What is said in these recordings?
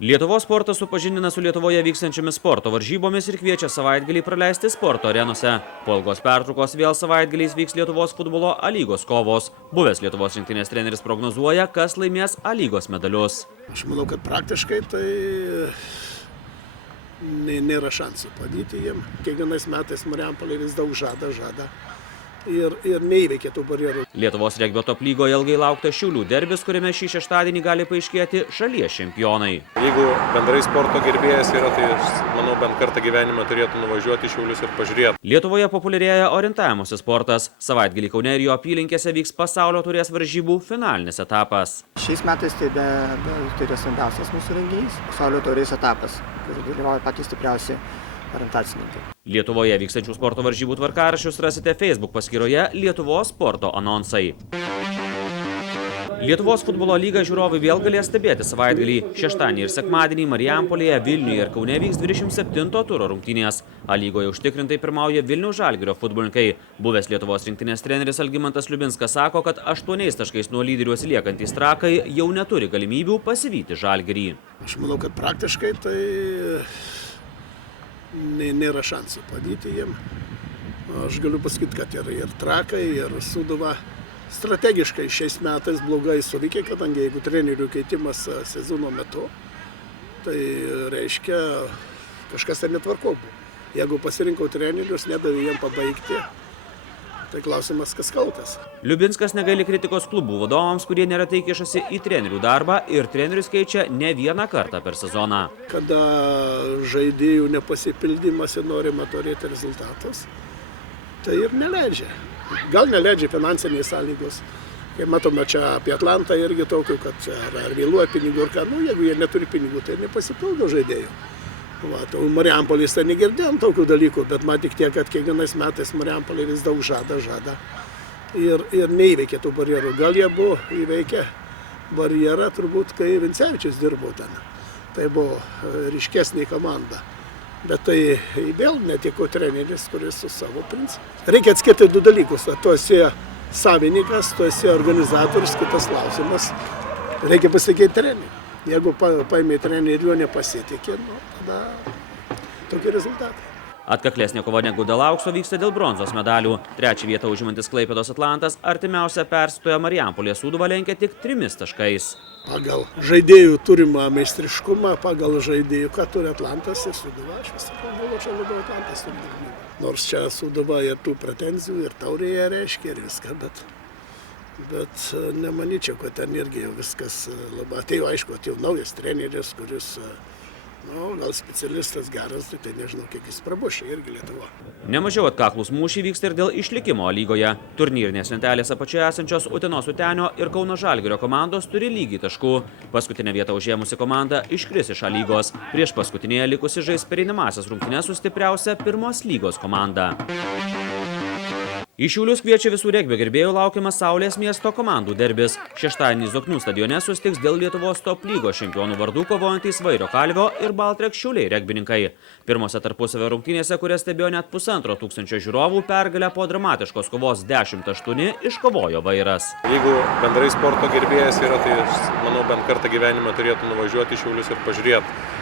Lietuvos sportas supažindina su Lietuvoje vykstančiomis sporto varžybomis ir kviečia savaitgalį praleisti sporto arenose. Po ilgos pertraukos vėl savaitgaliais vyks Lietuvos futbolo A lygos kovos. Buvęs Lietuvos rinktinės treneris prognozuoja, kas laimės A lygos medalius. Aš manau, kad praktiškai tai nėra šansų padėti jiem. Kiekvienais metais Marijampolė vis daug žada ir neįveikia tų barjerų. Lietuvos regbio top lygoje ilgai lauktas Šiaulių derbis, kuriame šį šeštadienį gali paaiškėti šalies čempionai. Jeigu bendrai sporto gerbėjas yra, tai manau bent kartą gyvenime turėtų nuvažiuoti į Šiaulius ir pažiūrėti. Lietuvoje populiarėja orientavimosi sportas. Savaitgalį Kaune ir jo apylinkėse vyks pasaulio taurės varžybų finalinis etapas. Šiais metais tai yra svarbiausias mūsų renginys, pasaulio taurės etapas, kur dalyvauja patys stipriausi orientacininkai. Lietuvoje vykstančių sporto varžybų tvarkaraščius rasite Facebook paskyroje Lietuvos sporto anonsai. Lietuvos futbolo lygą žiūrovai vėl galės stebėti savaitgalį. Šeštadienį ir sekmadienį Marijampolėje, Vilniuje ir Kaune vyks 27 turo rungtynės. A lygoje užtikrintai pirmauja Vilniaus Žalgirio futbolininkai. Buvęs Lietuvos rinktinės treneris Algimantas Liubinskas sako, kad 8 taškais nuo lyderių atsiliekantys trakai jau neturi galimybių pasivyti Žalgirį. Aš manau, kad praktiškai tai nėra šansų padėti jiem. Aš galiu pasakyti, kad ir trakai, ir Sūduva strategiškai šiais metais blogai suveikė, kadangi jeigu trenerių keitimas sezono metu, tai reiškia kažkas ten netvarko buvo. Jeigu pasirinkau trenerius, nedavė jiem pabaigti, tai klausimas, kas kaltas. Liubinskas negaili kritikos klubų vadovams, kurie neretai kišasi į trenerių darbą ir trenerius keičia ne vieną kartą per sezoną. Kada žaidėjų nepasipildymas ir norima turėti rezultatus, tai ir neleidžia. Gal neleidžia finansinės sąlygos. Kai matome čia apie Atlantą irgi tokių, kad ar vėluoja pinigų ar ką, jeigu jie neturi pinigų, tai nepasipildo žaidėjų. Marijampolės tai negirdėjom tokių dalykų, bet man tik tiek, kad kiekvienais metais Marijampolė vis daug žada ir neįveikia tų barjerų. Gal jie buvo įveikę barjerą turbūt, kai Vincevičius dirbo ten. Tai buvo ryškesnė komanda. Bet tai vėl netiko treneris, kuris su savo principu. Reikia atskirti du dalykus. Tu esi savininkas, tu esi organizatorius, kitas klausimas. Reikia pasitikėti treneriu. Jeigu paėmė trenerių ir jo nepasitikė, tada tokie rezultatai. Atkaklesnė kova negu dėl aukso vyksta dėl bronzos medalių. Trečią vietą užimantis Klaipėdos Atlantas artimiausia persitoja Marijampolės Sūduvą lenkia tik 3 taškais. Pagal žaidėjų turimą meistriškumą, pagal žaidėjų, ką turi Atlantas ir Sūduva, aš visą galvočiau, labiau Atlantas turi galimybę. Nors čia Sūduva ir tų pretenzijų, ir taurėje reiškia, ir viską, bet nemanyčiau, kad ten irgi jau viskas labai. Atėjo, aišku, atėjo naujas treneris, kuris, gal specialistas geras, tai nežinau, kiek jis prabušė irgi Lietuva. Nemažiau atkaklūs mūšiai vyksta ir dėl išlikimo A lygoje. Turnyrinės lentelės apačioje esančios Utenos Utenio ir Kauno Žalgirio komandos turi lygiai taškų. Paskutinę vietą užėmusi komanda iškris iš A lygos. Prieš paskutinėje likusi žais pereinamąsias rungtynes su stipriausia pirmos lygos komanda. Į Šiaulius kviečia visų regbio gerbėjų laukiamas Saulės miesto komandų derbis. Šeštadienį Zoknių stadione susitiks dėl Lietuvos top lygos čempionų vardų kovojantys Vairio Kalvio ir Baltrek Šiauliai regbininkai. Pirmose tarpusavio rungtynėse, kurias stebėjo net 1500 žiūrovų, pergalę po dramatiškos kovos 10-8 iškovojo Vairas. Jeigu bendrai sporto gerbėjas yra, tai manau bent kartą gyvenime turėtų nuvažiuoti į Šiaulius ir pažiūrėti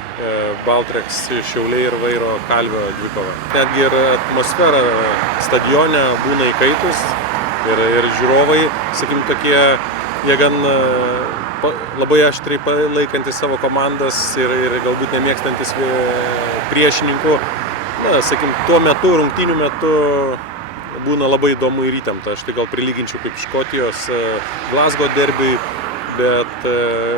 Baltreks Šiauliai ir Vairio Kalvio dvikovą. Netgi ir atmosfera stadione būna įkaitus ir žiūrovai, sakykim, tokie, jie gan labai aštriai palaikantis savo komandas ir galbūt nemėgstantis priešininkų. Sakykim, tuo metu, rungtynių metu būna labai įdomu ir įtempta. Aš tai gal prilyginčiau kaip Škotijos Glasgow derbiui. Bet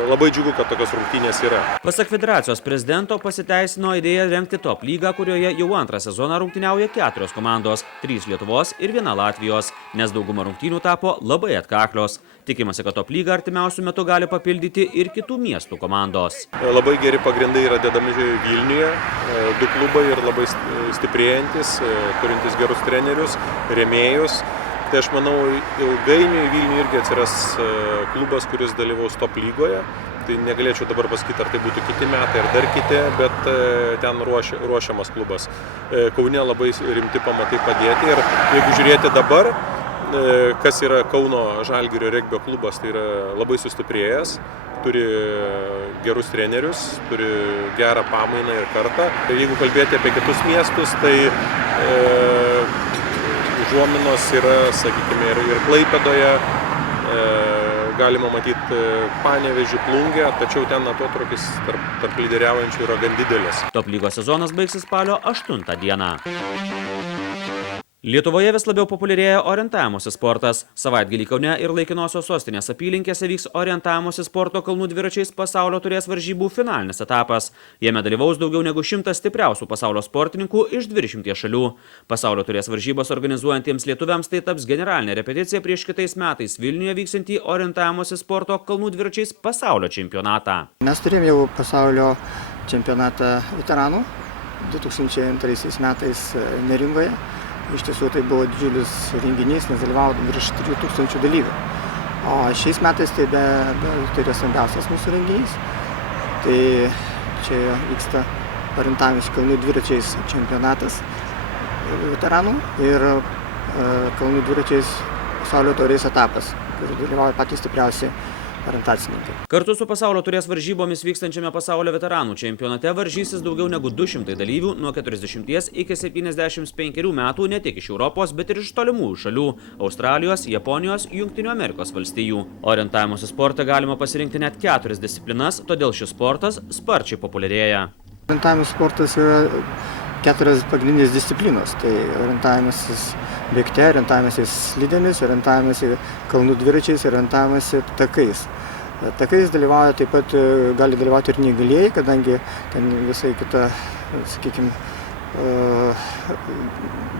labai džiugu, kad tokios rungtynės yra. Pasak federacijos prezidento pasiteisino idėja rengti top lygą, kurioje jau antrą sezoną rungtyniauja 4 komandos, 3 Lietuvos ir 1 Latvijos, nes dauguma rungtynių tapo labai atkaklios. Tikimasi, kad top lygą artimiausiu metu gali papildyti ir kitų miestų komandos. Labai geri pagrindai yra dedami Vilniuje, 2 klubai ir labai stiprėjantis, turintis gerus trenerius, rėmėjus. Tai aš manau, ilgainiui Vilniuje irgi atsiras klubas, kuris dalyvaus top lygoje. Tai negalėčiau dabar pasakyti, ar tai būtų kiti metai ar dar kiti, bet ten ruošiamas klubas. Kaune labai rimti pamatai padėti ir jeigu žiūrėti dabar, kas yra Kauno Žalgirio regbio klubas, tai yra labai sustiprėjęs. turi gerus trenerius, turi gerą pamainą ir kartą. Jeigu kalbėti apie kitus miestus, tai užuominos yra, sakykime, ir Klaipėdoje, galima matyti Panevėžį, Plungę, tačiau ten atotrūkis tarp lyderiaujančių yra gan didelis. Top lygos sezonas baigsis spalio 8 dieną. Lietuvoje vis labiau populiarėja orientavimosi sportas. Savaitgalį Kaune ir laikinosios sostinės apylinkėse vyks orientavimosi sporto kalnų dviračiais pasaulio taurės varžybų finalinis etapas. Jame dalyvaus daugiau negu 100 stipriausių pasaulio sportininkų iš 20 šalių. Pasaulio taurės varžybos organizuojantiems lietuviams tai taps generalinė repeticija prieš kitais metais Vilniuje vyksiantį orientavimosi sporto kalnų dviračiais pasaulio čempionatą. Mes turėjome jau pasaulio čempionatą veteranų 2002 metais Neringoje. Iš tiesų tai buvo didžiulis renginys, nes dalyvavo virš 3000 dalyvių. O šiais metais tai tai yra stambiausias mūsų renginys. Tai čia vyksta orientavimas kalnų dviračiais čempionatas veteranų ir kalnų dviračiais pasaulio taurės etapas, kur dalyvauja patys stipriausi orientacininkai. Kartu su pasaulio taurės varžybomis vykstančiame pasaulio veteranų čempionate varžysis daugiau negu 200 dalyvių nuo 40 iki 75 metų ne tik iš Europos, bet ir iš tolimųjų šalių – Australijos, Japonijos, Jungtinių Amerikos valstijų. Orientavimosi sportą galima pasirinkti net 4 disciplinas, todėl šis sportas sparčiai populiarėja. Orientavimosi sportas yra 4 pagrindinės disciplinos. Tai orientavimasis bėgte, orientavimasis slidėmis, orientavimasis kalnų dviračiais, orientavimasis takais. Takais dalyvauja taip pat, gali dalyvauti ir neįgalieji, kadangi ten visai kita, sakykime,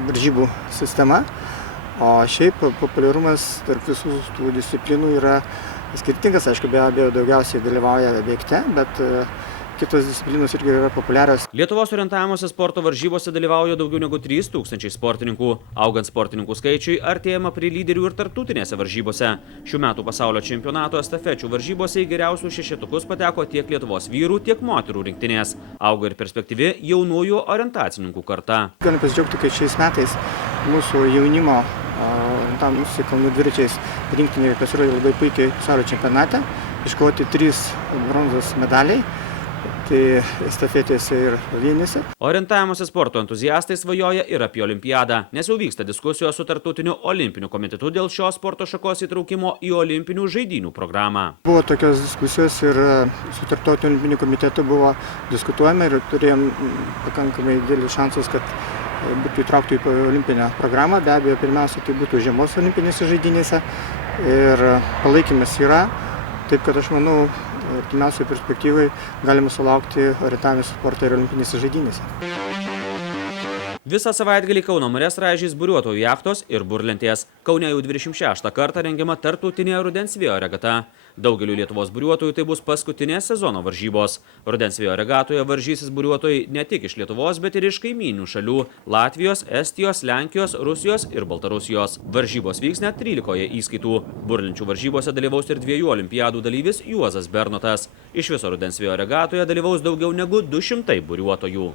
varžybų sistema. O šiaip populiarumas tarp visų tų disciplinų yra skirtingas. Aišku, be abejo, daugiausiai dalyvauja bėgte, bet kitos disciplinos irgi yra populiarios. Lietuvos orientavimosi sporto varžybose dalyvauja daugiau negu 3000 sportininkų. Augant sportininkų skaičiui, artėjama prie lyderių ir tarptautinėse varžybose. Šių metų pasaulio čempionato estafečių varžybose į geriausių šešetukus pateko tiek Lietuvos vyrų, tiek moterų rinktinės. Auga ir perspektyvi jaunųjų orientacininkų karta. Galim pasidžiaugti, kad šiais metais mūsų jaunimo orientavimosi kalnų dviračiais rinktinė pasirodė labai puikiai pasaulio čempionate. Iškovoti 3 bronzos medaliai. Tai estafetėse ir vienėse. Orientavimosi sporto entuziastai svajoja ir apie olimpiadą, nes jau vyksta diskusijos su Tarptautiniu olimpiniu komitetu dėl šios sporto šakos įtraukimo į olimpinių žaidynių programą. Buvo tokios diskusijos ir su Tarptautiniu olimpiniu komitetu buvo diskutuojama ir turėjom pakankamai didelis šansus, kad būtų įtraukti į olimpinę programą. Be abejo, pirmiausia, tai būtų žiemos olimpinėse žaidynėse ir palaikymas yra. Taip, kad aš manau, artimiausiai perspektyvai galima sulaukti orientavimosi sporto ir olimpinėse žaidynėse. Visą savaitgalį Kauno marias raižys buriuotojų jachtos ir burlentės. Kaune jau 26 kartą rengiama tarptautinė rudens vėjo regata. Daugeliu Lietuvos buriuotojų tai bus paskutinės sezono varžybos. Rudens vėjo regatoje varžysis buriuotojai ne tik iš Lietuvos, bet ir iš kaimynių šalių – Latvijos, Estijos, Lenkijos, Rusijos ir Baltarusijos. Varžybos vyks net 13 įskaitų. Burlenčių varžybose dalyvaus ir 2 olimpiadų dalyvis Juozas Bernotas. Iš viso rudens vėjo regatoje dalyvaus daugiau negu 200 buriuotojų.